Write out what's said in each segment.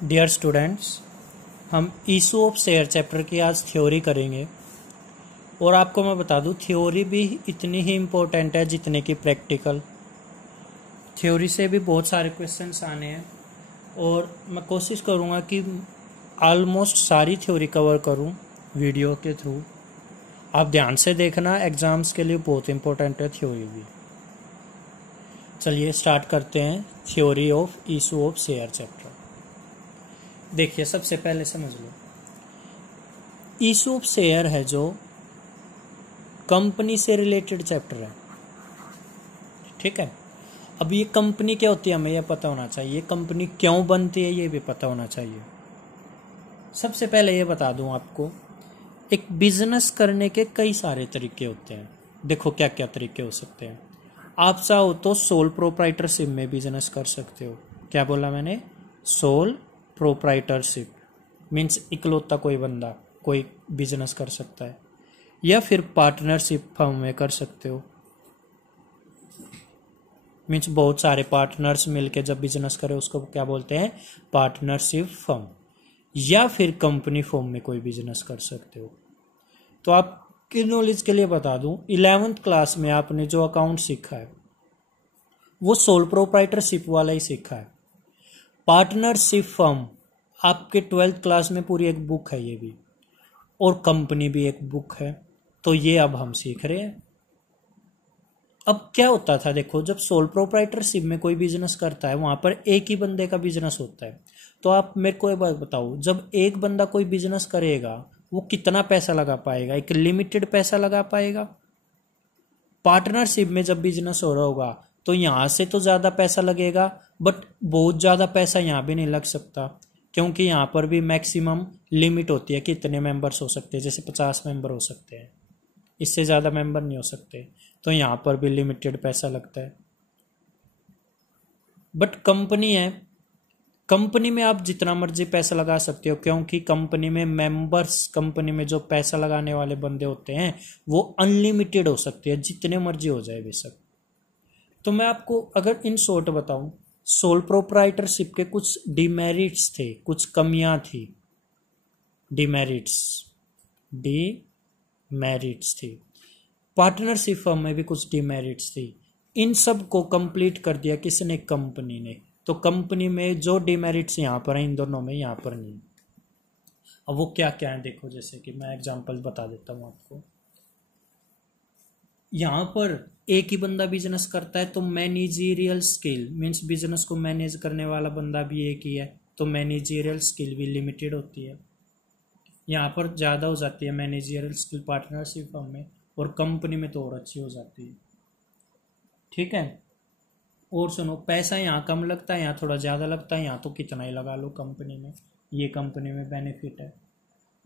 Dear students, हम issue of share chapter की आज थ्योरी करेंगे। और आपको मैं बता दूं, थ्योरी भी इतनी ही इम्पोर्टेंट है जितने की प्रैक्टिकल। थ्योरी से भी बहुत सारे क्वेश्चंस आने हैं और मैं कोशिश करूंगा कि ऑलमोस्ट सारी थ्योरी कवर करूं वीडियो के थ्रू। आप ध्यान से देखना, एग्जाम्स के लिए बहुत इम्पोर्टेंट है थ्योरी भी। चलिए स्टार्ट करते हैं theory of issue of share chapter. देखिए, सबसे पहले समझ लो, इशू ऑफ शेयर है जो कंपनी से रिलेटेड चैप्टर है। ठीक है, अब ये कंपनी क्या होती है हमें यह पता होना चाहिए, कंपनी क्यों बनती है ये भी पता होना चाहिए। सबसे पहले ये बता दूं आपको, एक बिजनेस करने के कई सारे तरीके होते हैं। देखो क्या क्या तरीके हो सकते हैं। आप चाहो तो सोल प्रोप्राइटरशिप में बिजनेस कर सकते हो। क्या बोला मैंने? सोल प्रोप्राइटरशिप मीन्स इकलौता कोई बंदा कोई बिजनेस कर सकता है, या फिर पार्टनरशिप फर्म में कर सकते हो। मीन्स बहुत सारे पार्टनर्स मिलके जब बिजनेस करे उसको क्या बोलते हैं? Partnership firm. या फिर कंपनी फॉर्म में कोई बिजनेस कर सकते हो। तो आपकी नॉलेज के लिए बता दूं, 11th क्लास में आपने जो अकाउंट सीखा है वो सोल प्रोप्राइटरशिप वाला ही सीखा है। पार्टनरशिप फर्म आपके 12th क्लास में पूरी एक बुक है ये भी, और कंपनी भी एक बुक है। तो ये अब हम सीख रहे हैं। अब क्या होता था, देखो, जब सोल प्रोप्राइटरशिप में कोई बिजनेस करता है वहां पर एक ही बंदे का बिजनेस होता है। तो आप मेरे को एक बात बताओ, जब एक बंदा कोई बिजनेस करेगा वो कितना पैसा लगा पाएगा? एक लिमिटेड पैसा लगा पाएगा। पार्टनरशिप में जब बिजनेस हो रहा होगा तो यहां से तो ज्यादा पैसा लगेगा, बट बहुत ज्यादा पैसा यहां भी नहीं लग सकता, क्योंकि यहां पर भी मैक्सिमम लिमिट होती है कि इतने मेंबर्स हो सकते हैं। जैसे 50 मेंबर हो सकते हैं, इससे ज्यादा मेंबर नहीं हो सकते। तो यहां पर भी लिमिटेड पैसा लगता है। बट कंपनी है, कंपनी में आप जितना मर्जी पैसा लगा सकते हो, क्योंकि कंपनी में मेंबर्स, कंपनी में जो पैसा लगाने वाले बंदे होते हैं वो अनलिमिटेड हो सकते हैं, जितने मर्जी हो जाए बेशक। तो मैं आपको अगर इन शॉर्ट बताऊं, सोल प्रोप्राइटरशिप के कुछ डिमेरिट्स थे, कुछ कमियां थी। डिमेरिट्स थी। पार्टनरशिप फर्म में भी कुछ डिमेरिट्स थी। इन सब को कंप्लीट कर दिया किसने? कंपनी ने। तो कंपनी में जो डिमेरिट्स यहां पर है इन दोनों में, यहां पर नहीं। अब वो क्या क्या है देखो, जैसे कि मैं एग्जांपल बता देता हूं आपको। यहां पर एक ही बंदा बिजनेस करता है तो मैनेजरियल स्किल मीन्स बिजनेस को मैनेज करने वाला बंदा भी एक ही है, तो मैनेजरियल स्किल भी लिमिटेड होती है। यहाँ पर ज़्यादा हो जाती है मैनेजरियल स्किल पार्टनरशिप फर्म में, और कंपनी में तो और अच्छी हो जाती है। ठीक है, और सुनो, पैसा यहाँ कम लगता है, यहाँ थोड़ा ज़्यादा लगता है, यहाँ तो कितना ही लगा लो कंपनी में, ये कंपनी में बेनिफिट है।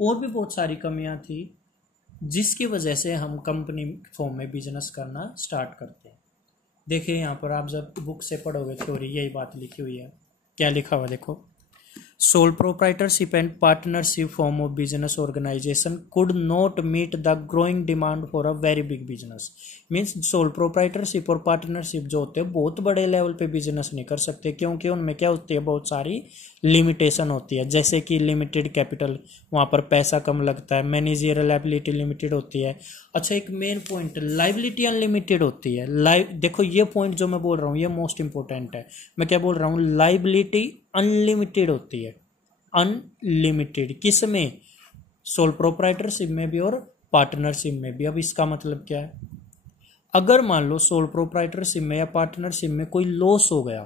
और भी बहुत सारी कमियां थी जिसकी वजह से हम कंपनी फॉर्म में बिजनेस करना स्टार्ट करते हैं। देखिए यहाँ पर आप जब बुक से पढ़ोगे थ्योरी, यही बात लिखी हुई है। क्या लिखा हुआ देखो, sole proprietorship and partnership form of business organization could not meet the growing demand for a very big business। Means sole proprietorship और partnership जो होते हैं बहुत बड़े लेवल पे बिजनेस नहीं कर सकते, क्योंकि उनमें क्या होती है, बहुत सारी लिमिटेशन होती है। जैसे कि लिमिटेड कैपिटल, वहाँ पर पैसा कम लगता है। मैनेजरियल एबिलिटी लिमिटेड होती है। अच्छा, एक मेन पॉइंट, लाइबिलिटी अनलिमिटेड होती है। देखो ये पॉइंट जो मैं बोल रहा हूँ ये मोस्ट इंपॉर्टेंट है। मैं क्या बोल रहा हूँ? लाइबिलिटी अनलिमिटेड होती है। अनलिमिटेड किस में? सोल प्रोप्राइटरशिप में भी और पार्टनरशिप में भी। अब इसका मतलब क्या है? अगर मान लो सोल प्रोप्राइटरशिप में या पार्टनरशिप में कोई लॉस हो गया,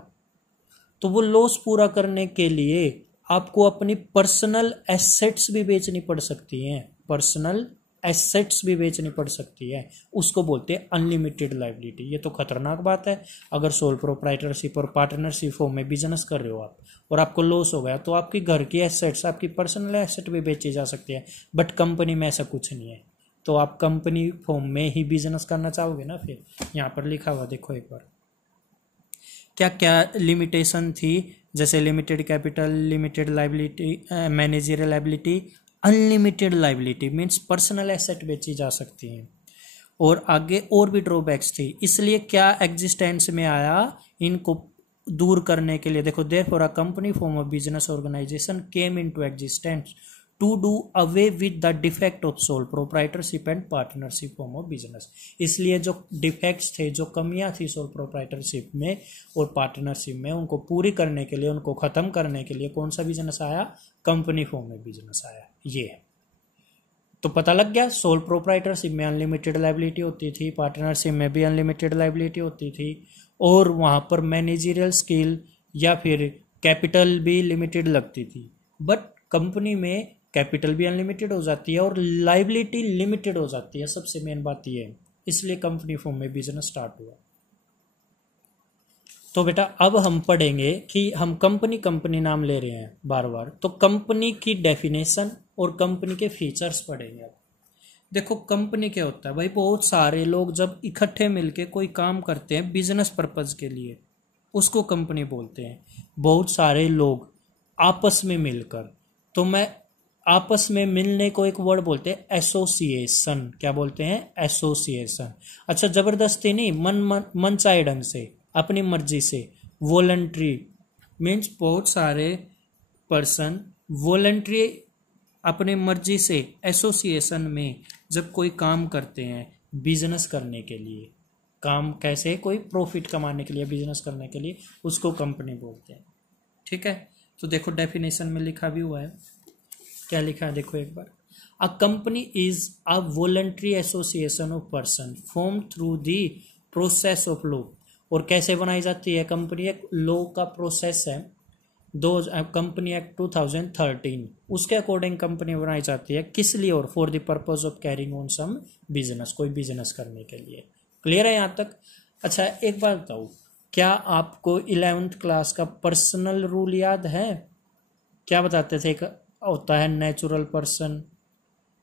तो वो लॉस पूरा करने के लिए आपको अपनी पर्सनल एसेट्स भी बेचनी पड़ सकती हैं। पर्सनल एसेट्स भी बेचनी पड़ सकती है, उसको बोलते हैं अनलिमिटेड लाइबिलिटी। ये तो खतरनाक बात है। अगर सोल प्रोप्राइटरशिप और पार्टनरशिप फॉर्म में बिजनेस कर रहे हो आप और आपको लॉस हो गया, तो आपकी घर की एसेट्स, आपकी पर्सनल एसेट भी बेची जा सकती है। बट कंपनी में ऐसा कुछ नहीं है, तो आप कंपनी फॉर्म में ही बिजनेस करना चाहोगे ना। फिर यहाँ पर लिखा हुआ देखो एक बार, क्या क्या लिमिटेशन थी। जैसे limited capital, limited liability, managerial liability, unlimited liability means personal asset बेची जा सकती हैं। और आगे और भी ड्रॉबैक्स थी। इसलिए क्या एग्जिस्टेंस में आया, इनको दूर करने के लिए, देखो therefore a company form of business organisation came into existence to do away with the defect of sole proprietorship and partnership form of business. इसलिए जो डिफेक्ट्स थे, जो कमियां थी सोल प्रोप्राइटरशिप में और पार्टनरशिप में, उनको पूरी करने के लिए, उनको खत्म करने के लिए कौन सा बिजनेस आया? कंपनी फॉर्म में बिजनेस आया। ये है। तो पता लग गया, सोल प्रोप्राइटरशिप में अनलिमिटेड लाइबिलिटी होती थी, पार्टनरशिप में भी अनलिमिटेड लाइबिलिटी होती थी, और वहां पर मैनेजरियल स्किल या फिर कैपिटल भी लिमिटेड लगती थी। बट कंपनी में कैपिटल भी अनलिमिटेड हो जाती है और लाइबिलिटी लिमिटेड हो जाती है। सबसे मेन बात यह है, इसलिए कंपनी फॉर्म में बिजनेस स्टार्ट हुआ। तो बेटा अब हम पढ़ेंगे कि हम कंपनी नाम ले रहे हैं बार बार, तो कंपनी की डेफिनेशन और कंपनी के फीचर्स पढ़ेंगे। अब देखो कंपनी क्या होता है भाई, बहुत सारे लोग जब इकट्ठे मिलके कोई काम करते हैं बिजनेस पर्पज के लिए, उसको कंपनी बोलते हैं। बहुत सारे लोग आपस में मिलकर, तो मैं आपस में मिलने को एक वर्ड बोलते हैं एसोसिएशन। क्या बोलते हैं? एसोसिएशन। अच्छा, जबरदस्ती नहीं, मन चाहे ढंग से, अपनी मर्जी से। वॉलंटरी मीन्स बहुत सारे पर्सन वॉलंटरी अपने मर्जी से एसोसिएशन में जब कोई काम करते हैं बिजनेस करने के लिए, काम कैसे? कोई प्रॉफिट कमाने के लिए, बिजनेस करने के लिए, उसको कंपनी बोलते हैं। ठीक है, तो देखो डेफिनेशन में लिखा भी हुआ है। क्या लिखा है देखो एक बार, a company is a voluntary association of person form through the process of law. और कैसे बनाई जाती है कंपनी? एक लॉ का प्रोसेस है, कंपनी एक्ट 2013, उसके अकॉर्डिंग कंपनी बनाई जाती है। किस लिए? और for the purpose of carrying on some business, कोई बिजनेस करने के लिए। क्लियर है यहाँ तक? अच्छा एक बात बताओ, क्या आपको 11th क्लास का पर्सनल रूल याद है? क्या बताते थे? एक होता है नेचुरल पर्सन,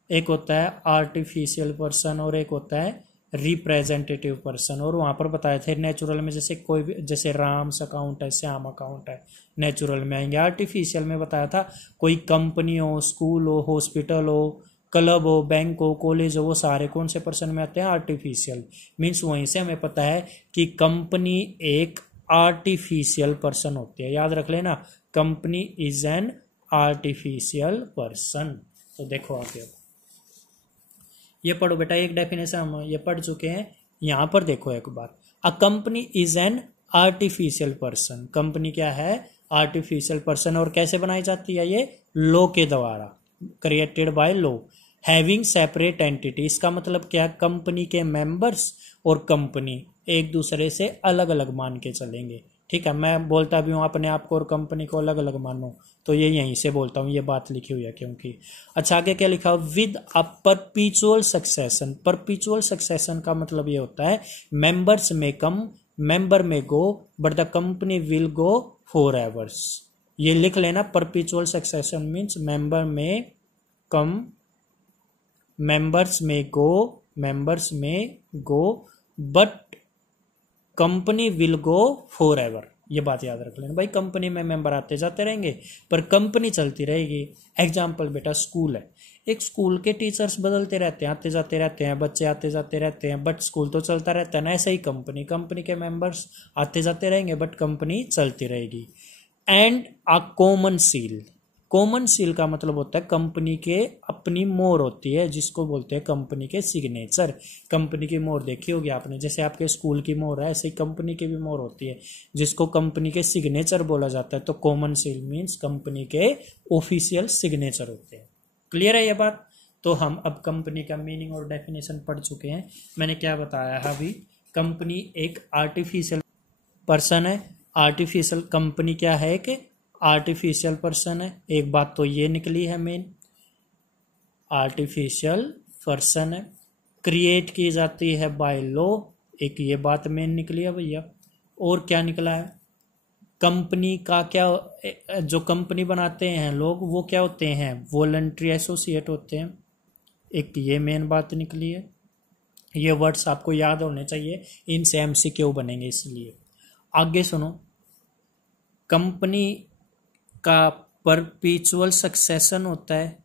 एक होता है आर्टिफिशियल पर्सन, और एक होता है रिप्रेजेंटेटिव पर्सन। और वहां पर बताए थे नेचुरल में जैसे कोई भी, जैसे राम्स अकाउंट है, श्याम अकाउंट है, नेचुरल में आएंगे। आर्टिफिशियल में बताया था कोई कंपनी हो, स्कूल हो, हॉस्पिटल हो, क्लब हो, बैंक हो, कॉलेज हो, वो सारे कौन से पर्सन में आते हैं? आर्टिफिशियल। मीन्स वहीं से हमें पता है कि कंपनी एक आर्टिफिशियल पर्सन होती है। याद रख लेना, company is an artificial person. तो देखो आगे ये पढ़ो बेटा, एक डेफिनेशन हम ये पढ़ चुके हैं। यहां पर देखो एक बार, a company is an artificial person. Company क्या है? Artificial person. और कैसे बनाई जाती है? ये लॉ के द्वारा, created by law, having separate entity. इसका मतलब क्या? कंपनी के मेंबर्स और कंपनी एक दूसरे से अलग अलग मान के चलेंगे। ठीक है, मैं बोलता भी हूँ अपने आप को और कंपनी को अलग अलग मानो, तो ये यहीं से बोलता हूँ, ये बात लिखी हुई है क्योंकि। अच्छा आगे क्या लिखा? With a परपीचुअल succession. परपीचुअल सक्सेशन का मतलब ये होता है मेंबर्स में come, member may go, but the company will go forever. ये लिख लेना, परपीचुअल सक्सेशन मीन्स मेंबर में come, members may go, but company will go forever. ये बात याद रख लेना भाई, कंपनी में मेंबर आते जाते रहेंगे पर कंपनी चलती रहेगी। एग्जाम्पल बेटा स्कूल है, एक स्कूल के टीचर्स बदलते रहते हैं, आते जाते रहते हैं, बच्चे आते जाते रहते हैं, बट स्कूल तो चलता रहता है ना। ऐसे ही कंपनी के मेंबर्स आते जाते रहेंगे बट कंपनी चलती रहेगी। And a common seal. Common seal का मतलब होता है कंपनी के अपनी मोहर होती है, जिसको बोलते हैं कंपनी के सिग्नेचर। कंपनी की मोहर देखी होगी आपने, जैसे आपके स्कूल की मोहर है ऐसे ही कंपनी की भी मोहर होती है, जिसको कंपनी के सिग्नेचर बोला जाता है। तो कॉमन सील मीन्स कंपनी के ऑफिशियल सिग्नेचर होते हैं। क्लियर है ये बात? तो हम अब कंपनी का मीनिंग और डेफिनेशन पढ़ चुके हैं। मैंने क्या बताया है अभी? कंपनी एक आर्टिफिशियल पर्सन है। आर्टिफिशियल कंपनी क्या है? कि आर्टिफिशियल पर्सन है। एक बात तो ये निकली है मेन, आर्टिफिशियल पर्सन है, क्रिएट की जाती है बाय लॉ। एक ये बात मेन निकली है भैया। और क्या निकला है? कंपनी का क्या, जो कंपनी बनाते हैं लोग वो क्या होते हैं? वॉलंटरी एसोसिएट होते हैं। एक ये मेन बात निकली है। ये वर्ड्स आपको याद होने चाहिए, इनसे एमसीक्यू बनेंगे। इसलिए आगे सुनो, कंपनी का परपीचुअल सक्सेशन होता है।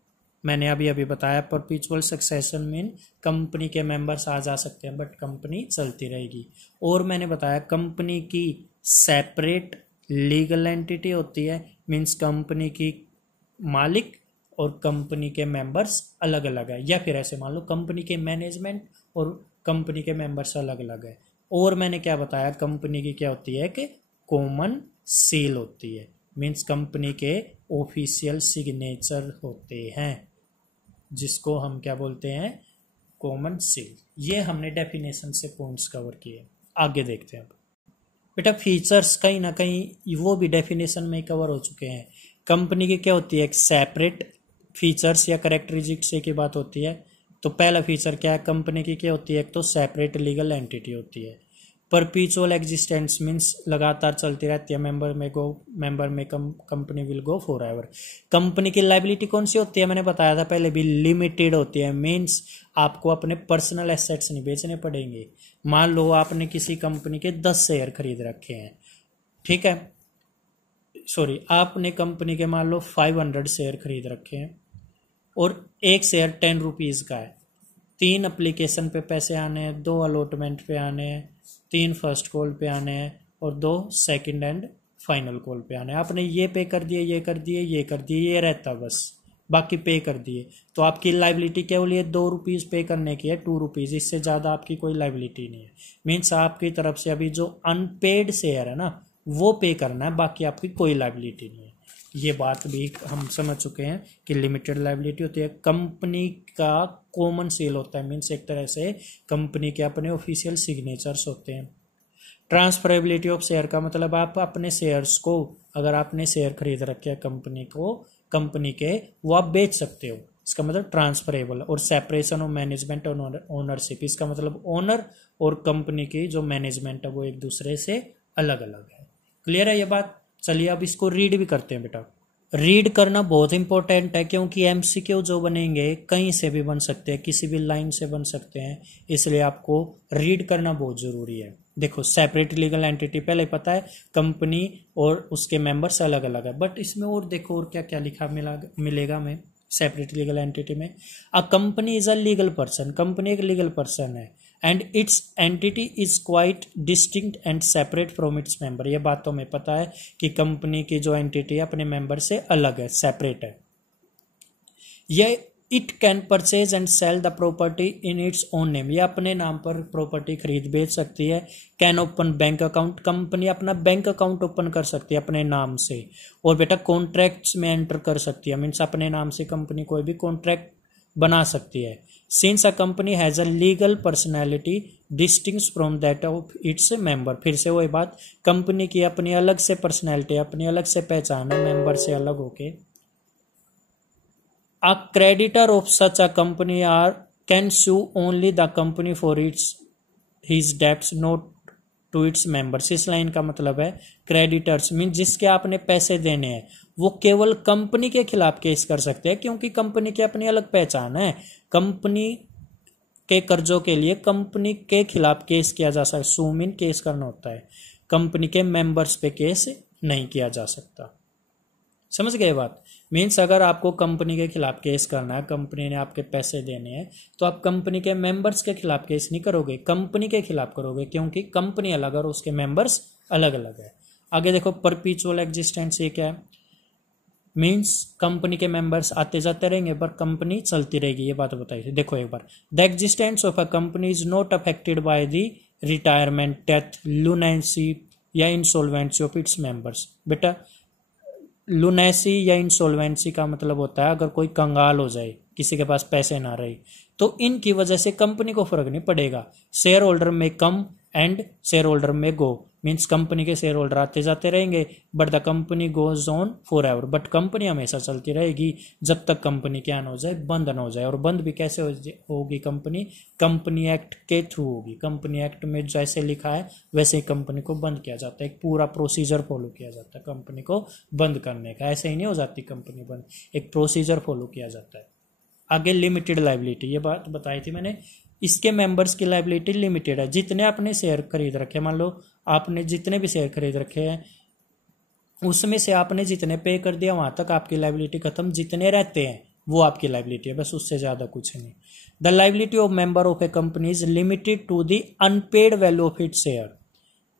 मैंने अभी बताया परपीचुअल सक्सेशन मीन कंपनी के मेंबर्स आ जा सकते हैं बट कंपनी चलती रहेगी। और मैंने बताया कंपनी की सेपरेट लीगल एंटिटी होती है, मीन्स कंपनी की मालिक और कंपनी के मेंबर्स अलग अलग है, या फिर ऐसे मान लो कंपनी के मैनेजमेंट और कंपनी के मेंबर्स अलग अलग है। और मैंने क्या बताया, कंपनी की क्या होती है कि कॉमन सील होती है, मीन्स कंपनी के ऑफिशियल सिग्नेचर होते हैं, जिसको हम क्या बोलते हैं, कॉमन सील। ये हमने डेफिनेशन से पॉइंट्स कवर किए। आगे देखते हैं अब बेटा, फीचर्स कहीं ना कहीं वो भी डेफिनेशन में कवर हो चुके हैं। कंपनी की क्या होती है, एक सेपरेट फीचर्स या कैरेक्टरिस्टिक्स की बात होती है। तो पहला फीचर क्या है, कंपनी की क्या होती है, एक तो सेपरेट लीगल एंटिटी होती है। परपीचुअल एग्जिस्टेंस मीन्स लगातार चलती रहती है, मेंबर में company will go for ever. Company की लाइबिलिटी कौन सी होती है, मैंने बताया था पहले भी, लिमिटेड होती है, मीन्स आपको अपने पर्सनल एसेट्स नहीं बेचने पड़ेंगे। मान लो आपने किसी कंपनी के 10 शेयर खरीद रखे हैं, ठीक है, सॉरी, आपने कंपनी के मान लो 500 शेयर खरीद रखे हैं और एक शेयर 10 रुपीज़ का है। 3 एप्लीकेशन पे पैसे आने हैं, 2 अलॉटमेंट पे आने हैं, 3 फर्स्ट कॉल पे आने हैं और 2 सेकंड एंड फाइनल कॉल पे आने हैं। आपने ये पे कर दिए, ये कर दिए, ये कर दिए, ये रहता बस, बाकी पे कर दिए। तो आपकी लाइबिलिटी केवल ये 2 रुपीज़ पे करने की है, 2 रुपीज़, इससे ज़्यादा आपकी कोई लाइबिलिटी नहीं है। मीन्स आपकी तरफ से अभी जो अनपेड शेयर है ना, वो पे करना है, बाकी आपकी कोई लाइबिलिटी नहीं है। ये बात भी हम समझ चुके हैं कि लिमिटेड लाइबिलिटी होती है। कंपनी का कॉमन सेल होता है, मीन्स एक तरह से कंपनी के अपने ऑफिशियल सिग्नेचर्स होते हैं। ट्रांसफरेबिलिटी ऑफ शेयर का मतलब आप अपने शेयर्स को, अगर आपने शेयर खरीद रखे हैं कंपनी के, वो आप बेच सकते हो, इसका मतलब ट्रांसफरेबल। और सेपरेशन ऑफ मैनेजमेंट और ओनरशिप, इसका मतलब ओनर और कंपनी की जो मैनेजमेंट है वो एक दूसरे से अलग अलग है। क्लियर है ये बात? चलिए अब इसको रीड भी करते हैं बेटा। रीड करना बहुत इंपॉर्टेंट है, क्योंकि एमसीक्यू जो बनेंगे कहीं से भी बन सकते हैं, किसी भी लाइन से बन सकते हैं, इसलिए आपको रीड करना बहुत जरूरी है। देखो, सेपरेट लीगल एंटिटी पहले पता है, कंपनी और उसके मेंबर्स अलग अलग है, बट इसमें और देखो और क्या क्या लिखा मिलेगा हमें सेपरेट लीगल एंटिटी में। अ company is a legal person, company एक लीगल पर्सन है, and it's entity is quite distinct and separate from its member. ये बात तो हमें पता है कि कंपनी की जो एंटिटी है अपने मेंबर से अलग है, सेपरेट है। ये it can purchase and sell the property in its own name, ये अपने नाम पर प्रॉपर्टी खरीद बेच सकती है। Can open bank account, company अपना बैंक अकाउंट ओपन कर सकती है अपने नाम से। और बेटा कॉन्ट्रैक्ट्स में एंटर कर सकती है, मीन्स अपने नाम से कंपनी कोई भी कॉन्ट्रैक्ट बना सकती है। Since a company has a legal personality distinct from that of its member, फिर से वही बात, कंपनी की अपनी अलग से पर्सनैलिटी, अपनी अलग से पहचान है, मेंबर से अलग होके। A creditor of such a company can sue only the company for his debts, not to its members। इस लाइन का मतलब है क्रेडिटर्स मीन जिसके आपने पैसे देने हैं, वो केवल कंपनी के खिलाफ केस कर सकते हैं, क्योंकि कंपनी की अपनी अलग पहचान है। कंपनी के कर्जों के लिए कंपनी के खिलाफ केस किया जा सकता है, सू मीन केस करना होता है, कंपनी के मेंबर्स पे केस नहीं किया जा सकता। समझ गए बात? मीन्स अगर आपको कंपनी के खिलाफ केस करना है, कंपनी ने आपके पैसे देने हैं, तो आप कंपनी के मेंबर्स के खिलाफ केस नहीं करोगे, कंपनी के खिलाफ करोगे, क्योंकि कंपनी अलग और उसके मेंबर्स अलग अलग है। आगे देखो, परपीचुअल एग्जिस्टेंस ये क्या है, मीन्स कंपनी के मेंबर्स आते जाते रहेंगे पर कंपनी चलती रहेगी, ये बात बताई थी। देखो एक बार, the existence of a company is not affected by the retirement, death, lunacy या इंसॉल्वेंसी ऑफ इट्स मेंबर्स। बेटा लुनेसी या इंसॉल्वेंसी का मतलब होता है अगर कोई कंगाल हो जाए, किसी के पास पैसे ना रहे, तो इनकी वजह से कंपनी को फर्क नहीं पड़ेगा। शेयर होल्डर में कम एंड शेयर होल्डर में गो, मीन्स कंपनी के शेयर होल्डर आते जाते रहेंगे, but the company goes on for ever, but company हमेशा चलती रहेगी जब तक कंपनी क्या ना हो जाए, बंद ना हो जाए। और बंद भी कैसे होगी कंपनी एक्ट के थ्रू होगी। कंपनी एक्ट में जैसे लिखा है वैसे ही कंपनी को बंद किया जाता है, एक पूरा प्रोसीजर फॉलो किया जाता है कंपनी को बंद करने का, ऐसे ही नहीं हो जाती कंपनी बंद, एक प्रोसीजर फॉलो किया जाता है। आगे लिमिटेड लाइबिलिटी, ये बात बताई थी मैंने, इसके मेंबर्स की लाइबिलिटी लिमिटेड है। जितने आपने शेयर खरीद रखे, मान लो आपने जितने भी शेयर खरीद रखे हैं उसमें से आपने जितने पे कर दिया वहां तक आपकी लाइबिलिटी खत्म, जितने रहते हैं वो आपकी लाइबिलिटी है, बस उससे ज्यादा कुछ नहीं। The liability of member of a company is limited to the unpaid value of its share,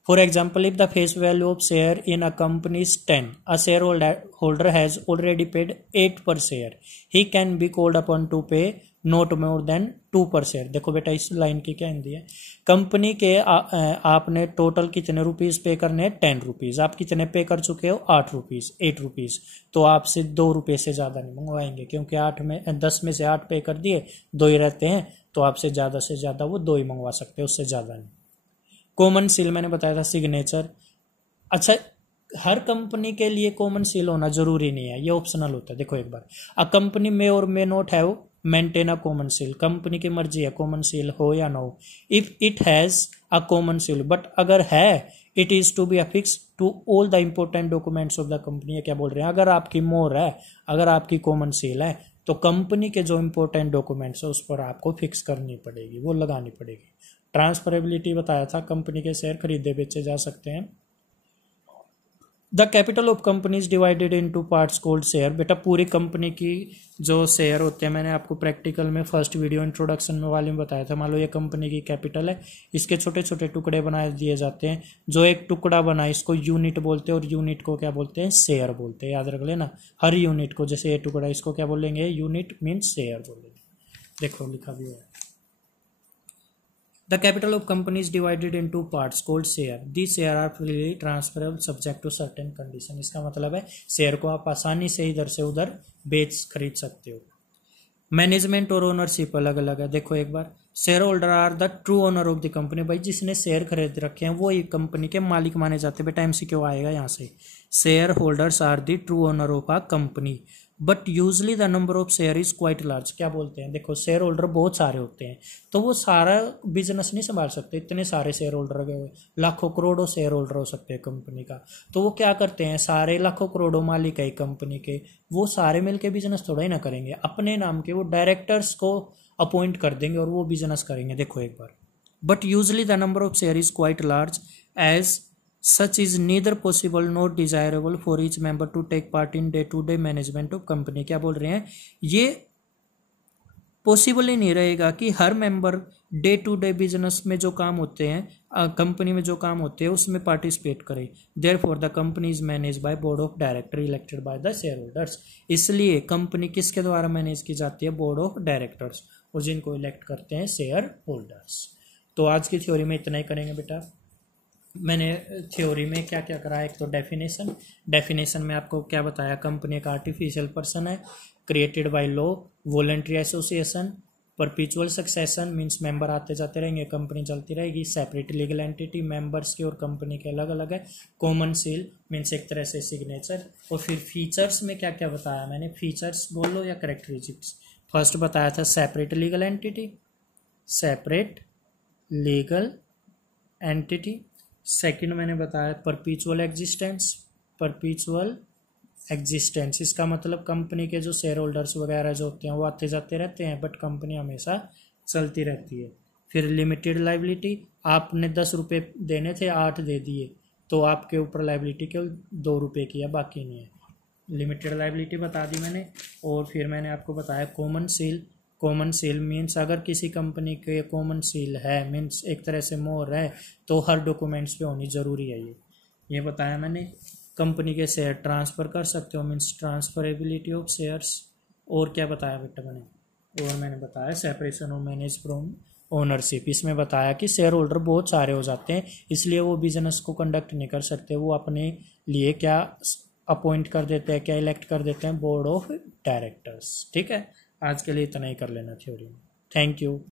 For example, if the face value of share in a company is 10, a shareholder has already paid 8 per share. He can be called upon to pay not more than 2 per share. देखो बेटा इस line की क्या हिंदी है, company के आपने total कितने rupees पे करने हैं, 10 रुपीज, आप कितने पे कर चुके हो, 8 रुपीज, 8 रुपीज, तो आपसे 2 रुपये से ज्यादा नहीं मंगवाएंगे, क्योंकि 10 में से 8 पे कर दिए, 2 ही रहते हैं, तो आपसे ज्यादा वो 2 ही मंगवा सकते हैं, उससे ज्यादा नहीं। कॉमन सील मैंने बताया था सिग्नेचर। अच्छा, हर कंपनी के लिए कॉमन सील होना जरूरी नहीं है, ये ऑप्शनल होता है। देखो एक बार, a company may or may not have maintain a common seal, company की मर्जी है कॉमन सील हो या ना हो। If it has a common seal, but अगर है, it is to be affix to all the important documents of the company. ये क्या बोल रहे हैं, अगर आपकी मोहर है, अगर आपकी कॉमन सील है, तो कंपनी के जो इंपॉर्टेंट डॉक्यूमेंट्स है उस पर आपको फिक्स करनी पड़ेगी, वो लगानी पड़ेगी। ट्रांसफरेबिलिटी बताया था, कंपनी के शेयर खरीदे बेचे जा सकते हैं। The capital of company is divided into parts called share. बेटा पूरी कंपनी की जो शेयर होते हैं, मैंने आपको प्रैक्टिकल में फर्स्ट वीडियो इंट्रोडक्शन में वाले में बताया था। मान लो ये कंपनी की कैपिटल है, इसके छोटे छोटे टुकड़े बनाए दिए जाते हैं, जो एक टुकड़ा बना इसको यूनिट बोलते हैं, और यूनिट को क्या बोलते हैं, शेयर बोलते हैं। याद रख लेना, हर यूनिट को, जैसे ये टुकड़ा, इसको क्या बोलेंगे, यूनिट मीन्स शेयर बोलेंगे। देखो लिखा भी है, The capital of company is divided into parts called share. These share are freely transferable subject to certain condition. इसका मतलब है शेयर को आप आसानी से इधर से उधर बेच खरीद सकते हो। मैनेजमेंट और ओनरशिप अलग अलग है। देखो एक बार, shareholder are the true owner of the company. भाई जिसने शेयर खरीद रखे हैं वो एक कंपनी के मालिक माने जाते हैं। बेटा MCQ आएगा यहाँ से, shareholders are the true owner of a company, but usually the number of share is quite large. क्या बोलते हैं, देखो शेयर होल्डर बहुत सारे होते हैं, तो वो सारा बिजनेस नहीं संभाल सकते, इतने सारे शेयर होल्डर गए हुए, लाखों करोड़ों शेयर होल्डर हो सकते हैं कंपनी का। तो वो क्या करते हैं, सारे लाखों करोड़ों मालिक है कंपनी के, वो सारे मिलके बिजनेस थोड़ा ही ना करेंगे, अपने नाम के वो डायरेक्टर्स को अपॉइंट कर देंगे और वो बिजनेस करेंगे। देखो एक बार, but usually the number of share is quite large as such is neither possible nor desirable for each member to take part in day to day management of company। क्या बोल रहे हैं, ये पॉसिबल ही नहीं रहेगा कि हर member day to day business में जो काम होते हैं, कंपनी में जो काम होते हैं उसमें पार्टिसिपेट करे। Therefore the company is manage by board of director elected by the share holders. इसलिए कंपनी किसके द्वारा मैनेज की जाती है, बोर्ड ऑफ डायरेक्टर्स, और जिनको इलेक्ट करते हैं शेयर होल्डर्स। तो आज की थ्योरी में इतना ही करेंगे बेटा। मैंने थ्योरी में क्या क्या करा, एक तो डेफिनेशन में आपको क्या बताया, कंपनी एक आर्टिफिशियल पर्सन है, created by law, voluntary association, परपीचुअल succession means member आते जाते रहेंगे, कंपनी चलती रहेगी, सेपरेट लीगल एंटिटी, मेंबर्स की और कंपनी के अलग अलग है, कॉमन सील मींस एक तरह से सिग्नेचर। और फिर फीचर्स में क्या क्या बताया मैंने, फीचर्स बोल लो या कैरेक्टरिस्टिक्स। फर्स्ट बताया था सेपरेट लीगल एंटिटी, सेकंड मैंने बताया परपीचुअल एग्जिस्टेंस। इसका मतलब कंपनी के जो शेयर होल्डर्स वगैरह जो होते हैं वो आते जाते रहते हैं, बट कंपनी हमेशा चलती रहती है। फिर लिमिटेड लाइबिलिटी, आपने 10 रुपये देने थे, 8 दे दिए, तो आपके ऊपर लाइबिलिटी केवल 2 रुपये की है, बाकी नहीं है। लिमिटेड लाइबिलिटी बता दी मैंने। और फिर मैंने आपको बताया कॉमन सील मीन्स अगर किसी कंपनी के कॉमन सील है मीन्स एक तरह से मोहर है, तो हर डॉक्यूमेंट्स पे होनी ज़रूरी है। ये बताया मैंने। कंपनी के शेयर ट्रांसफ़र कर सकते हो मीन्स ट्रांसफरेबिलिटी ऑफ शेयर्स। और क्या बताया बेटा मैंने बताया separation of manage from ownership. इसमें बताया कि शेयर होल्डर बहुत सारे हो जाते हैं, इसलिए वो बिजनेस को कंडक्ट नहीं कर सकते, वो अपने लिए क्या अपॉइंट कर देते हैं, क्या इलेक्ट कर देते हैं, बोर्ड ऑफ डायरेक्टर्स। ठीक है, आज के लिए इतना ही कर लेना थ्योरी में। Thank you.